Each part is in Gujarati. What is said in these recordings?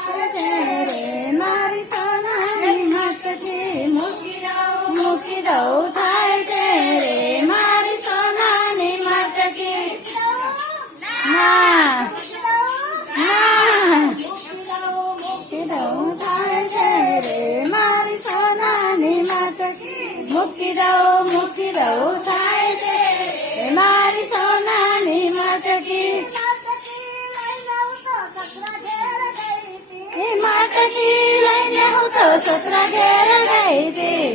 રે મારી સોનાની મટકી મૂકી દઉં થાય છે રે મારી સોનાની મટકી ના મૂકી દઉં થાય છે રે મારી સોનાની મટકી મૂકી દઉં થાય છે રે મારી સોનાની મટકી મટકી લઈને હું તો સસરા ઘેર ગઈ હતી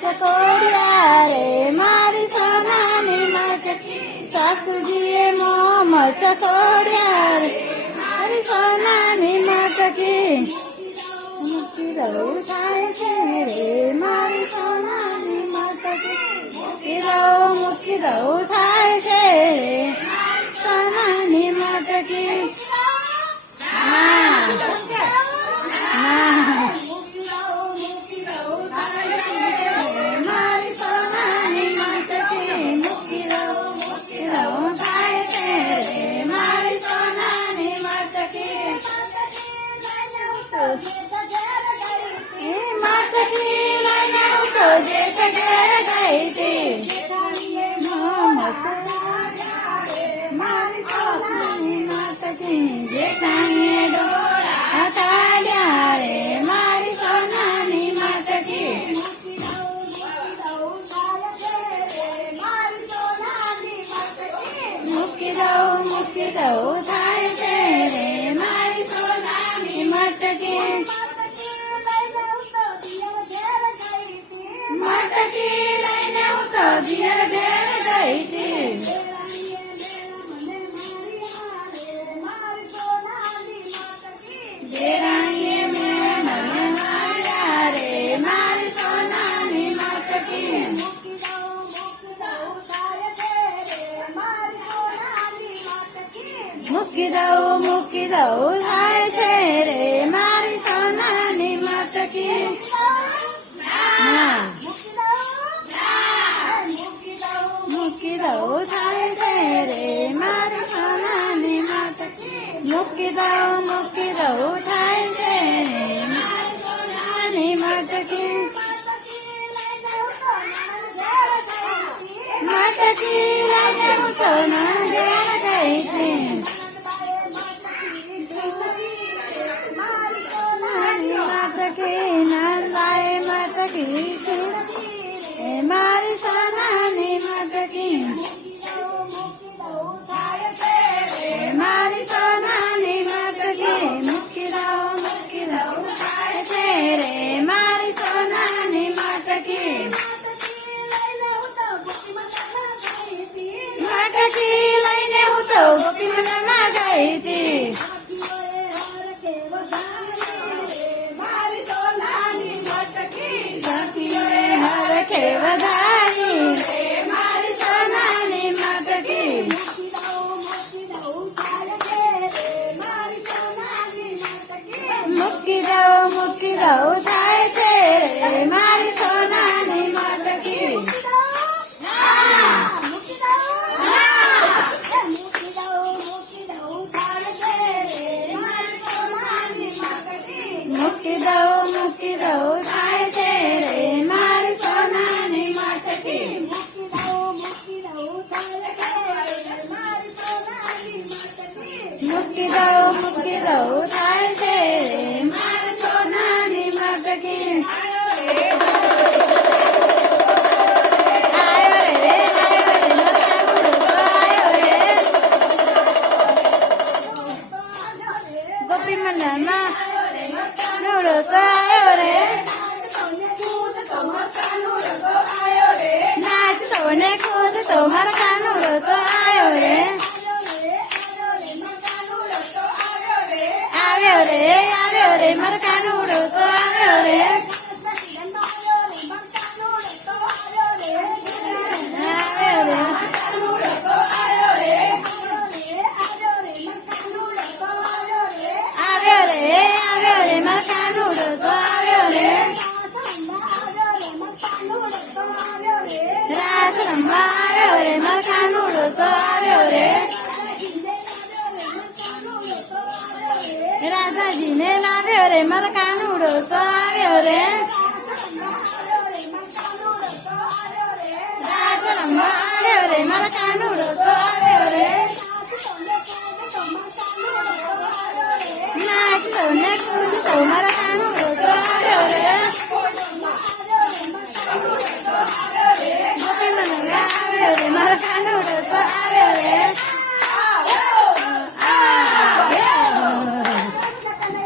ચકોડિયા રે મારી સોનાની મટકી સાસુજીએ મોમ ચકોડિયા રે મારી સોનાની મટકી મૂકી દઉં થાય છે રે મારી સોનાની મટકી મૂકી દઉં થાય છે રે સોનાની મટકી મારી સોનાની મટકી મૂકી દઉં થાય છે રે મારી સોનાની મટકી મટકી લઈને હું તો જેઠ ઘેર ગઈ હતી મારી સોનાની મટકી જેઠાણીએ ડોળા કાઢ્યા રે મારી સોનાની મટકી મૂકી દઉં થાય છે રે મારી સોનાની મટકી મટકી લઈને હું તો દિયર ઘેર ગઈ હતી દેરાણીએ મેં મને માર્યા રે મારી સોનાની મટકી મૂકી દઉં થાય છે રે મારી સોનાની મટકી મૂકી દઉં થાય છે રે મારી સોનાની મટકી મૂકી દઉં થાય છે રે મારી સોનાની મટકી મટકી લઈને હું તો ના ઘેર ગઈ હતી મટકી નાલાએ મટકી છે મારી સોનાની મટકી મારી સોનાની મટકી મૂકી દઉં થાય છે રે મારી સોનાની મટકી મટકી લઈને હું તો ગોપીમંડળમાં ગઈ હતી સખીઓએ હરખે વધારી રે મારી સોનાની મટકી મૂકી દઉં થાય છે રે મારી સોનાની મટકી મૂકી દઉં થાય છે રે મારી સોનાની મટકી મૂકી દઉં થાય છે રે મારી સોનાની મટકી ગોપીમંડળમાં નવરો તો આવ્યો રે નાચતો ને કૂદતો મારો કાનુડો તો આવ્યો રે મારો કાનુડો તો આવ્યો રે રાસ રમવા આવ્યો રે મારો કાનુડો તો मला कानुडो तो आव्यो रे राजा रंभ आव्यो रे मला कानुडो